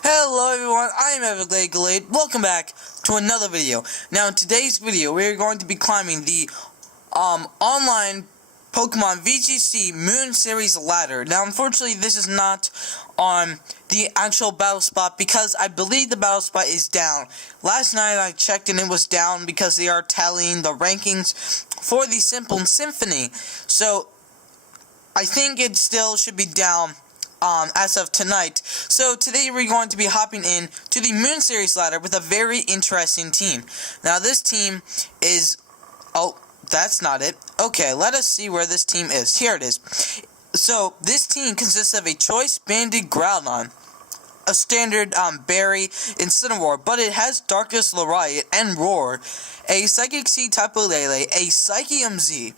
Hello everyone, I am Everglade. Welcome back to another video. Now in today's video, we are going to be climbing the online Pokemon VGC Moon Series ladder. Now unfortunately this is not on the actual battle spot because I believe the battle spot is down. Last night I checked and it was down because they are tallying the rankings for the Simple Symphony. So I think it still should be down as of tonight. So today we're going to be hopping in to the Moon Series ladder with a very interesting team. Now this team is... oh, that's not it. Okay, let us see where this team is. Here it is. So this team consists of a Choice Banded Groudon, a standard Berry Incineroar, but it has Darkness Lariat and Roar, a Psychic Seed Tapu Lele, a Psychium Z,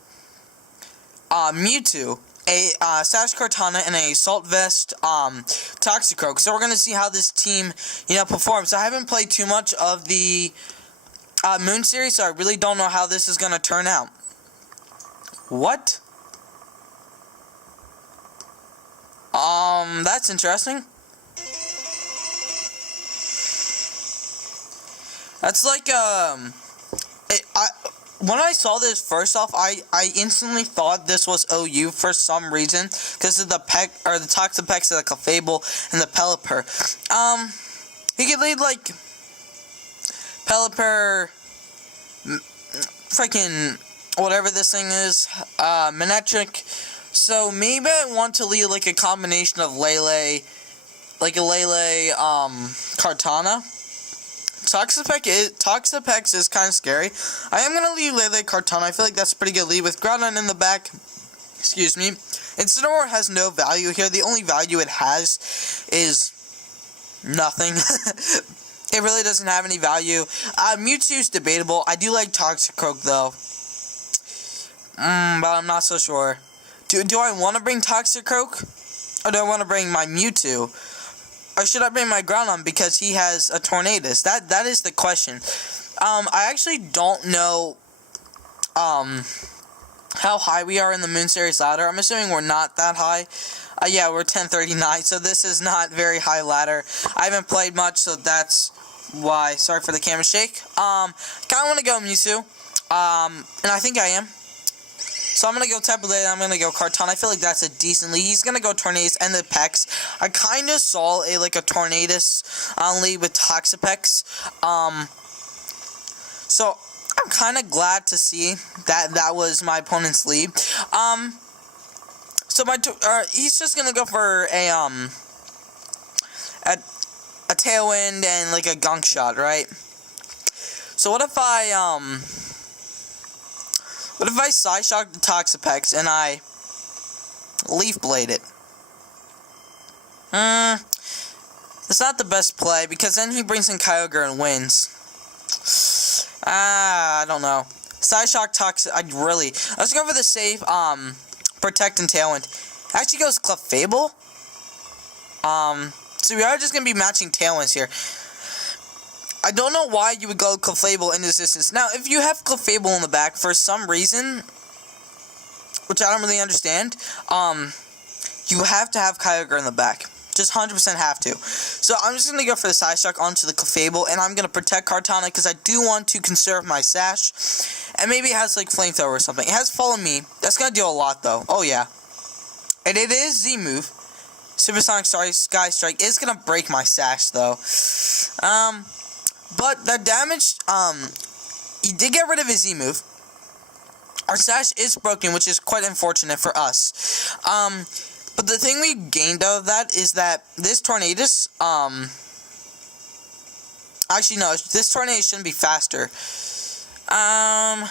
Mewtwo, a Sash Cortana, and a Salt Vest Toxicroak. So we're gonna see how this team, performs. I haven't played too much of the Moon Series, so I really don't know how this is gonna turn out. What? That's interesting. That's like when I saw this first off, I instantly thought this was OU for some reason, because of the Toxapex, the Clefable, and the Pelipper. He could lead like Pelipper, freaking whatever this thing is, Manectric. So maybe I want to lead like a combination of Lele, like a Lele, Kartana. Toxapex is kind of scary. I am going to leave Lele Kartana. I feel like that's a pretty good lead with Groudon in the back. Excuse me. Incineroar has no value here. The only value it has is nothing. It really doesn't have any value. Mewtwo's debatable. I do like Toxicroak though. But I'm not so sure. Do I want to bring Toxicroak? Or do I want to bring my Mewtwo? Or should I bring my Groudon because he has a Tornadus? That is the question. I actually don't know how high we are in the Moon Series ladder. I'm assuming we're not that high. Yeah, we're 1039, so this is not very high ladder. I haven't played much, so that's why. Sorry for the camera shake. Kinda wanna go Mewtwo. And I think I am. So I'm going to go Tapu Lele, I'm going to go Kartana. I feel like that's a decent lead. He's going to go Tornadus and the Pex. I kind of saw a Tornadus lead with Toxapex. So I'm kind of glad to see that was my opponent's lead. So he's just going to go for a Tailwind and like a Gunk Shot, right? So what if I Psyshock the Toxapex and I Leaf Blade it? It's not the best play because then he brings in Kyogre and wins. I don't know. Psyshock let's go for the safe Protect and Tailwind. Actually goes Clefable. So we are just gonna be matching Tailwinds here. I don't know why you would go Clefable in this instance. Now, if you have Clefable in the back for some reason, which I don't really understand, you have to have Kyogre in the back. Just 100% have to. So I'm just going to go for the Psyshock onto the Clefable, and I'm going to protect Kartana because I do want to conserve my Sash. And maybe it has like Flamethrower or something. It has Follow Me. That's going to deal a lot though. Oh yeah. And it is Z-move. Supersonic Sky Strike is going to break my Sash though. But the damage, he did get rid of his Z-move. Our Sash is broken, which is quite unfortunate for us. But the thing we gained out of that is that this Tornadus, actually no, this Tornadus shouldn't be faster. I'm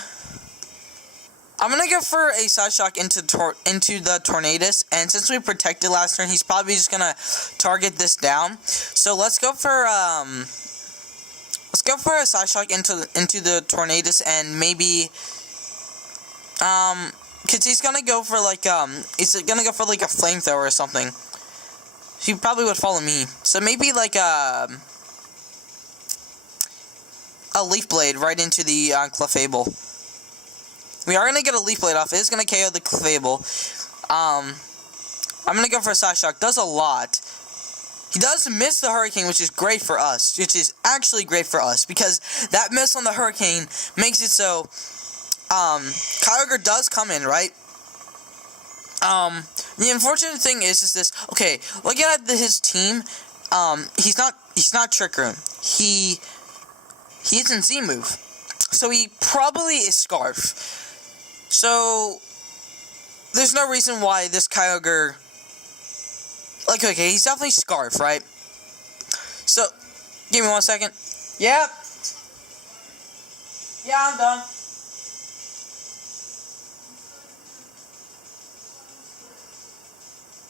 gonna go for a Psyshock into the Tornadus, and since we protected last turn, he's probably just gonna target this down. So let's go for a Psyshock into the Tornadus, and maybe cause he's gonna go for like a Flamethrower or something. He probably would follow me. So maybe like a Leaf Blade right into the Clefable. We are gonna get a Leaf Blade off. It is gonna KO the Clefable. I'm gonna go for a Psyshock. Does a lot. He does miss the Hurricane, which is great for us. Which is actually great for us, because that miss on the Hurricane makes it so, Kyogre does come in, right? The unfortunate thing is this. Okay, looking at his team, he's not Trick Room. He's in Z move, so he probably is Scarf. So there's no reason why this Kyogre. Like, okay, he's definitely Scarf, right? So, give me 1 second. Yep. Yeah, I'm done.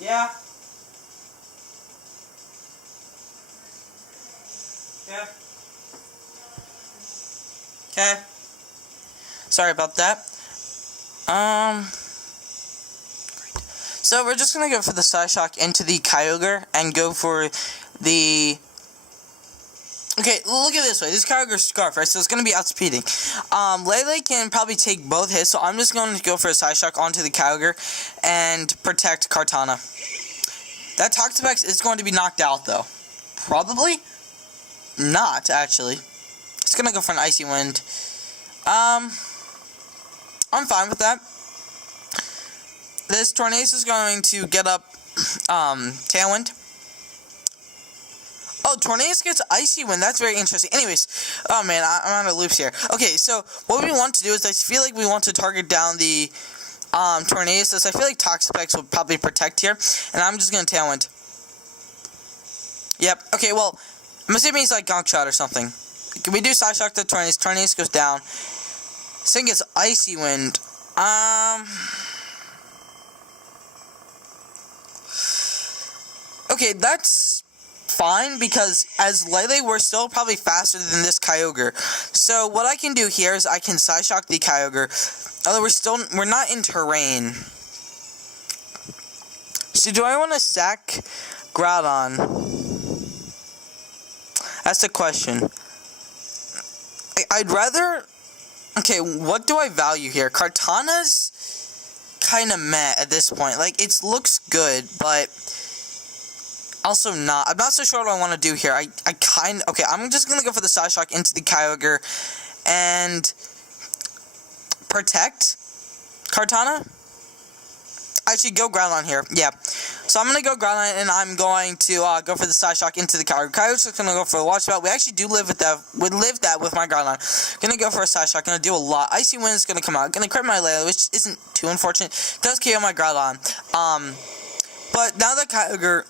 Yeah. Yeah. Okay. Sorry about that. So we're just gonna go for the Psyshock into the Kyogre and go for the. Okay, look at it this way. This Kyogre's Scarf, right? So it's gonna be outspeeding. Lele can probably take both hits, so I'm just going to go for a Psyshock onto the Kyogre and protect Kartana. That Toxapex is going to be knocked out, though. Probably not, actually. It's gonna go for an Icy Wind. I'm fine with that. This Tornado is going to get up Tailwind. Oh, Tornado gets Icy Wind. That's very interesting. Anyways, oh man, I'm out of loops here. Okay, so what we want to do is I feel like we want to target down the Tornado. So I feel like Toxapex will probably protect here. And I'm just going to Tailwind. Yep. Okay, well, I'm assuming he's like Gonk Shot or something. Can we do Side Shock to Tornado? Tornado goes down. This thing gets Icy Wind. Okay, that's fine, because as Lele, we're still probably faster than this Kyogre. So what I can do here is I can Side Shock the Kyogre, although we're not in terrain. So do I want to sack Groudon? That's the question. I'd rather. Okay, what do I value here? Kartana's kind of meh at this point. Like, it looks good, but also not. I'm not so sure what I want to do here. Okay, I'm just going to go for the Side Shock into the Kyogre and protect Kartana. Actually, go Groudon here. Yeah. So I'm going to go Groudon, and I'm going to go for the Side Shock into the Kyogre. Kyogre's just going to go for a Watch Spell. We actually do live with that. We live that with my Groudon. Going to go for a Side Shock. Going to do a lot. Icy Wind is going to come out. Going to crit my Lele, which isn't too unfortunate. Does KO my Groudon. But now that Kyogre,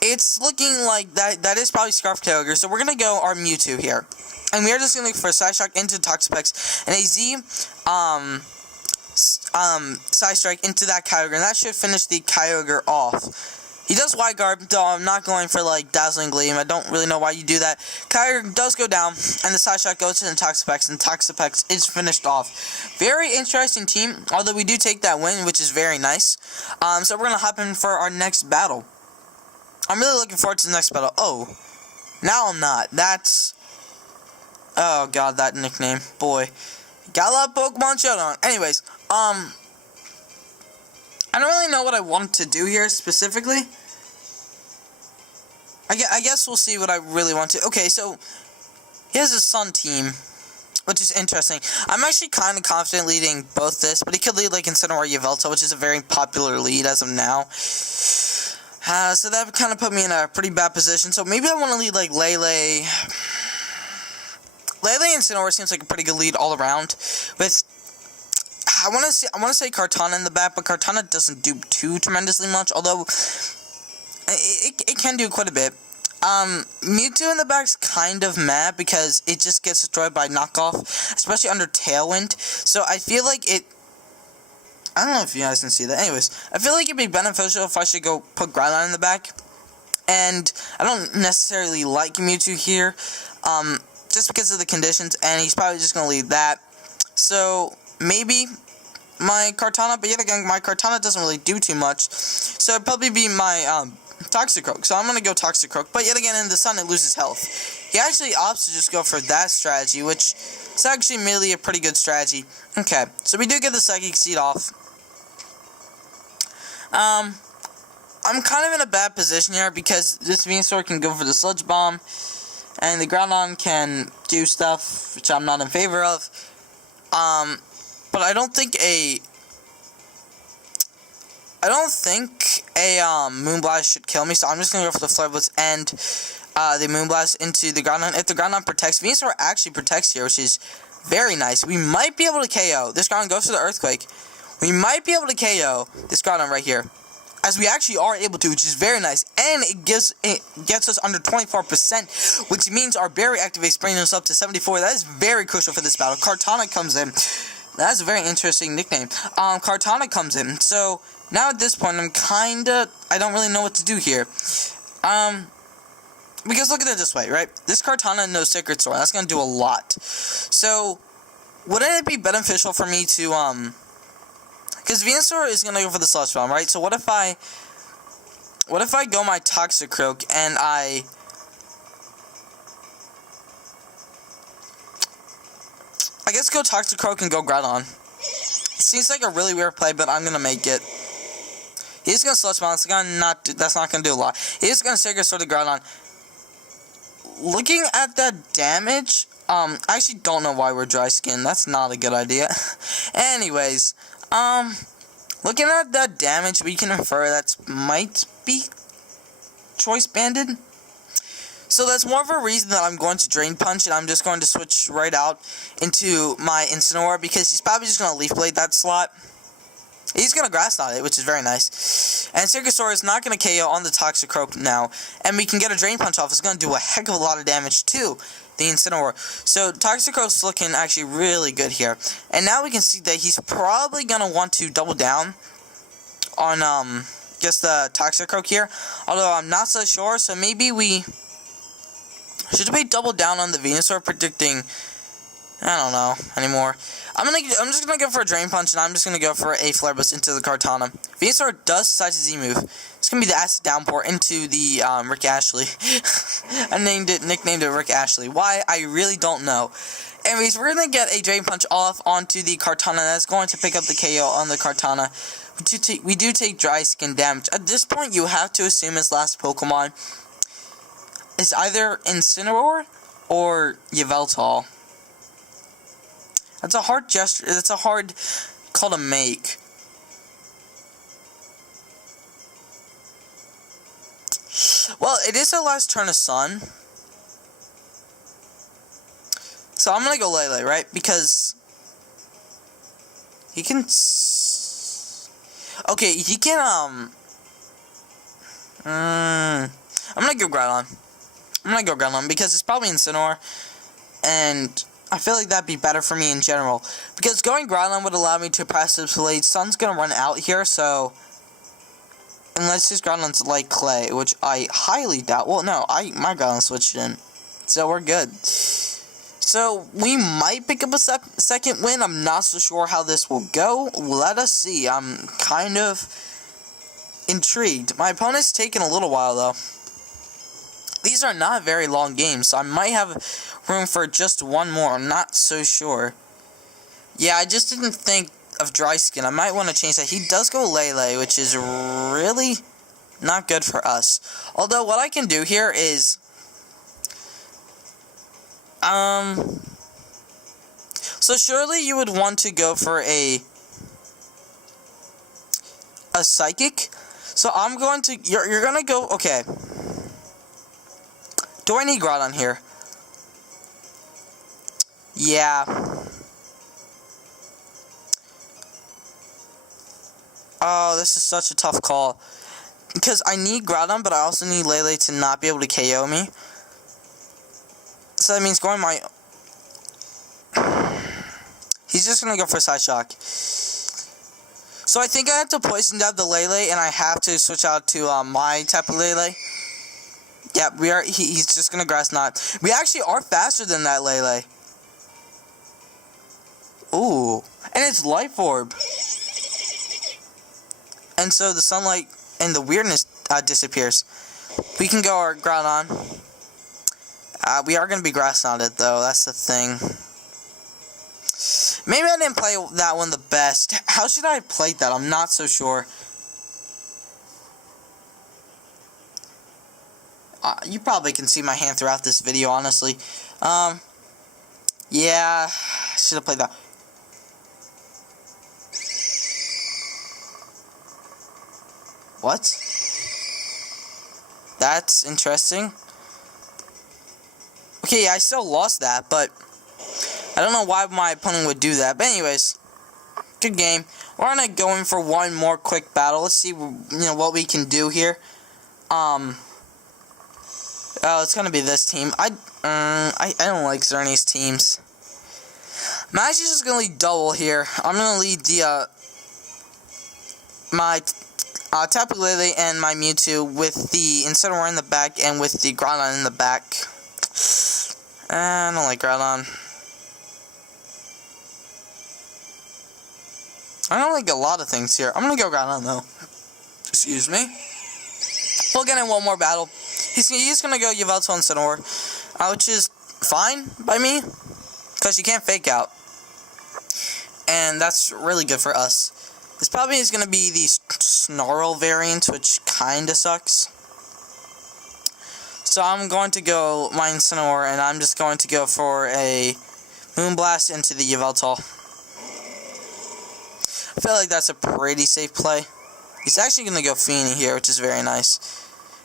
it's looking like that is probably Scarf Kyogre. So we're going to go our Mewtwo here. And we are just going to go for a Side Shock into Toxapex and a Z, Side Strike into that Kyogre, and that should finish the Kyogre off. He does Wide Guard, though I'm not going for, like, Dazzling Gleam. I don't really know why you do that. Kyogre does go down, and the Side Shot goes to the Toxapex, and Toxapex is finished off. Very interesting team, although we do take that win, which is very nice. So we're going to hop in for our next battle. I'm really looking forward to the next battle. Oh, now I'm not. That's... Oh, God, that nickname. Boy. Got a lot of Pokemon Showdown. Anyways, I don't really know what I want to do here specifically. I guess we'll see what I really want to. Okay, so he has a Sun team, which is interesting. I'm actually kind of confident leading both this, but he could lead like Incineroar Yveltal, which is a very popular lead as of now. So that would kind of put me in a pretty bad position. So maybe I want to lead like Lele. Lele and Incineroar seems like a pretty good lead all around. With I want to say Kartana in the back, but Kartana doesn't do too tremendously much. Although it can do quite a bit. Mewtwo in the back's kind of mad because it just gets destroyed by knockoff, especially under Tailwind. So I feel like it. I don't know if you guys can see that. Anyways, I feel like it'd be beneficial if I should go put Groudon in the back. And I don't necessarily like Mewtwo here. Just because of the conditions, and he's probably just going to lead that. So, maybe my Kartana, but yet again, my Kartana doesn't really do too much. So, it'd probably be my Toxicroak. So, I'm going to go Toxicroak, but yet again, in the sun, it loses health. He actually opts to just go for that strategy, which is actually merely a pretty good strategy. Okay, so we do get the Psychic Seed off. I'm kind of in a bad position here because this Venusaur can go for the Sludge Bomb, and the Groudon can do stuff which I'm not in favor of. But I don't think a Moonblast should kill me, so I'm just gonna go for the Flare Blitz and the Moonblast into the Groudon. If the Groudon protects, Venusaur actually protects here, which is very nice. We might be able to KO. This Groudon goes for the Earthquake. We might be able to KO this Groudon right here, as we actually are able to, which is very nice. And it gets us under 24%, which means our Berry activates, bringing us up to 74. That is very crucial for this battle. Kartana comes in. That's a very interesting nickname. Kartana comes in. So now at this point, I don't really know what to do here. Because look at it this way, right? This Kartana knows Sacred Sword. That's gonna do a lot. So wouldn't it be beneficial for me to because Venusaur is gonna go for the Sludge Bomb, right? So what if I go my Toxicroak and I guess go Toxicroak and go Groudon. Seems like a really weird play, but I'm gonna make it. He's gonna Sludge Bomb. That's not gonna do a lot. He's gonna Sacred Sword the Groudon. Looking at that damage, I actually don't know why we're Dry Skin. That's not a good idea. Anyways, looking at that damage, we can infer that might be Choice Banded. So that's more of a reason that I'm going to Drain Punch, and I'm just going to switch right out into my Incineroar, because he's probably just going to Leaf Blade that slot. He's going to Grass Knot it, which is very nice. And Sacred Sword is not going to KO on the Toxicroak now. And we can get a Drain Punch off. It's going to do a heck of a lot of damage to the Incineroar. So Toxicroak's looking actually really good here. And now we can see that he's probably going to want to double down on just the Toxicroak here. Although I'm not so sure. So maybe we should we double down on the Venusaur, predicting, I don't know anymore. I'm just gonna go for a Drain Punch, and I'm just gonna go for a Flare Blitz into the Kartana. Venusaur does decide to Z move. It's gonna be the Acid Downpour into the Rick Ashley. I nicknamed it Rick Ashley. Why? I really don't know. Anyways, we're gonna get a Drain Punch off onto the Kartana. That's going to pick up the KO on the Kartana. We do take Dry Skin damage. At this point, you have to assume his last Pokemon is either Incineroar or Yveltal. That's a hard gesture. That's a hard call to make. Well, it is the last turn of Sun. So I'm gonna go Lele, right? Because he can. Okay, he can. I'm gonna go Groudon. Because it's probably Incineroar, and I feel like that'd be better for me in general. Because going Groudon would allow me to Passive Blade. Sun's gonna run out here, so unless his Groudon's like Clay, which I highly doubt. Well, no, my Groudon switched in, so we're good. So we might pick up a second win. I'm not so sure how this will go. Let us see. I'm kind of intrigued. My opponent's taking a little while though. These are not very long games, so I might have room for just one more. I'm not so sure. Yeah, I just didn't think of Dry Skin. I might want to change that. He does go Lele, which is really not good for us. Although, what I can do here is so surely you would want to go for a Psychic. So I'm going to... You're going to go... Okay. Do I need Groudon here? Yeah. Oh, this is such a tough call. Because I need Groudon, but I also need Lele to not be able to KO me. So that means going my... He's just going to go for Side Shock. So I think I have to Poison Dab the Lele, and I have to switch out to my type of Lele. Yeah, he's just gonna Grass Knot. We actually are faster than that Lele. Ooh. And it's Life Orb. And so the sunlight and the weirdness disappears. We can go our Groudon. We are gonna be Grass Knotted though, that's the thing. Maybe I didn't play that one the best. How should I have played that? I'm not so sure. You probably can see my hand throughout this video, honestly. Yeah, should have played that. What? That's interesting. Okay, yeah, I still lost that, but I don't know why my opponent would do that. But anyways, good game. We're gonna go in for one more quick battle. Let's see, what we can do here. It's gonna be this team. I don't like Zerny's teams. I'm actually just gonna lead double here. I'm gonna lead the my Tapu Lele and my Mewtwo with the Incineroar in the back and with the Groudon in the back. I don't like Groudon. I don't like a lot of things here. I'm gonna go Groudon though. Excuse me. We'll get in one more battle. He's gonna go Yveltal and Incineroar, which is fine by me, because you can't fake out. And that's really good for us. This probably is gonna be the Snarl variant, which kinda sucks. So I'm going to go my Incineroar, and I'm just going to go for a Moonblast into the Yveltal. I feel like that's a pretty safe play. He's actually going to go Feeny here, which is very nice.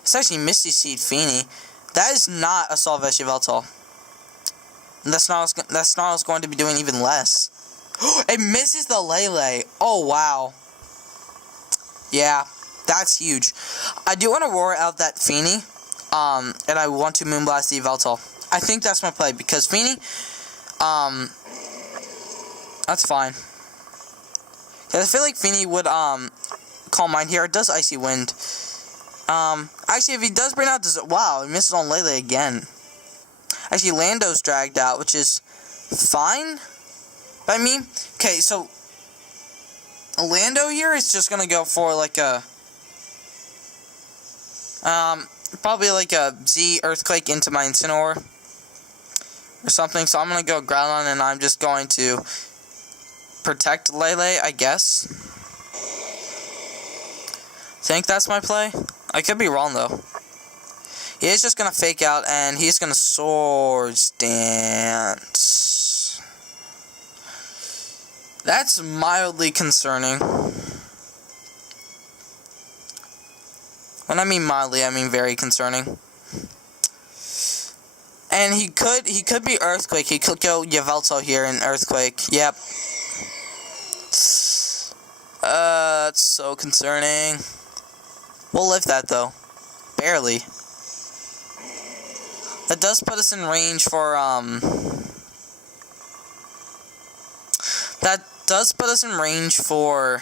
It's actually Misty Seed Feeny. That is not a Solvesh Yveltal. And that Snarl is going to be doing even less. It misses the Lele. Oh, wow. Yeah, that's huge. I do want to roar out that Feeny. And I want to Moonblast the Yveltal. I think that's my play, because Feeny, that's fine. I feel like Feeny would, Calm Mind here. It does Icy Wind. Actually, if he does bring out this, wow, he misses on Lele again. Actually, Lando's dragged out, which is fine by me. Okay, so Lando here is just gonna go for like a, probably like a Z Earthquake into my Incineroar or something. So I'm gonna go Groudon, and I'm just going to protect Lele, I guess. Think that's my play? I could be wrong though. He is just gonna fake out, and he's gonna Swords Dance. That's mildly concerning. When I mean mildly, I mean very concerning. And he could be Earthquake. He could go Yveltal here in Earthquake. Yep. That's so concerning. We'll live that though. Barely. That does put us in range for, that does put us in range for,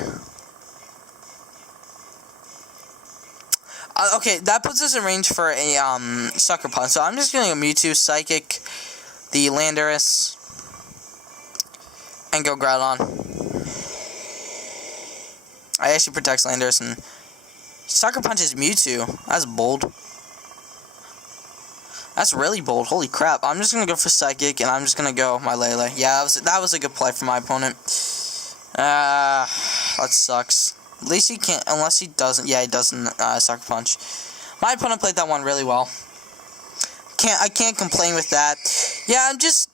okay, that puts us in range for a, Sucker Punch. So I'm just gonna go Mewtwo, Psychic, the Landorus, and go Groudon. I actually protects Landorus and Sucker Punches Mewtwo. That's bold. That's really bold. Holy crap. I'm just going to go for Psychic, and I'm just going to go my Lele. Yeah, that was a good play for my opponent. That sucks. At least he can't, unless he doesn't. Yeah, he doesn't Sucker Punch. My opponent played that one really well. I can't complain with that. Yeah, I'm just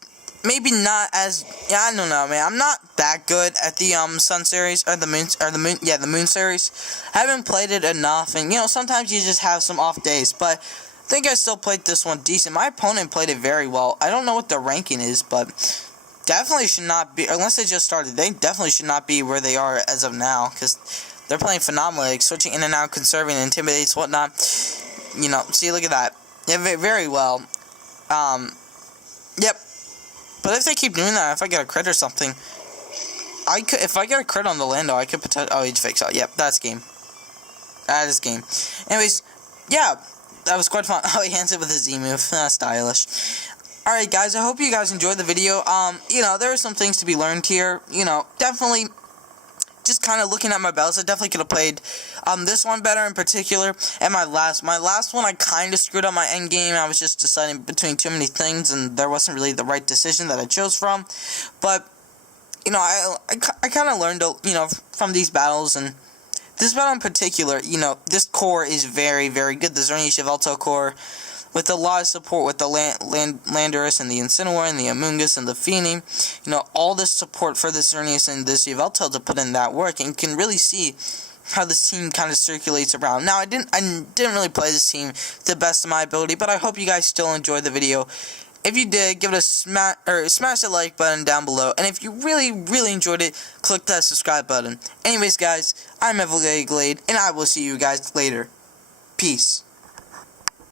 maybe not as, yeah, I don't know, man. I'm not that good at the Sun series or the Moon the Moon series. I haven't played it enough, and sometimes you just have some off days, but I think I still played this one decent. My opponent played it very well. I don't know what the ranking is, but definitely should not be, unless they just started, they definitely should not be where they are as of now, because they're playing phenomenally, like switching in and out, conserving, intimidates, whatnot. See, look at that. Yeah, very well. Yep. But if they keep doing that, if I get a crit or something, if I get a crit on the Lando, I could potentially, oh, he fakes out. Yep, that's game. That is game. Anyways, yeah, that was quite fun. Oh, he hands it with his Z move. Stylish. Alright, guys, I hope you guys enjoyed the video. There are some things to be learned here. Definitely, just kind of looking at my battles, I definitely could have played this one better in particular, and my last one, I kind of screwed up my end game. I was just deciding between too many things, and there wasn't really the right decision that I chose from. But I kind of learned from these battles, and this battle in particular, this core is very, very good. The Zerny Yveltal core, with a lot of support with the Landorus and the Incineroar and the Amoonguss and the Feeny. You know, all this support for the Xerneas and this Yveltal to put in that work, and you can really see how this team kind of circulates around. Now, I didn't really play this team to the best of my ability, but I hope you guys still enjoyed the video. If you did, give it a smash the like button down below, and if you really enjoyed it, click that subscribe button. Anyways, guys, I'm Everglade, and I will see you guys later. Peace.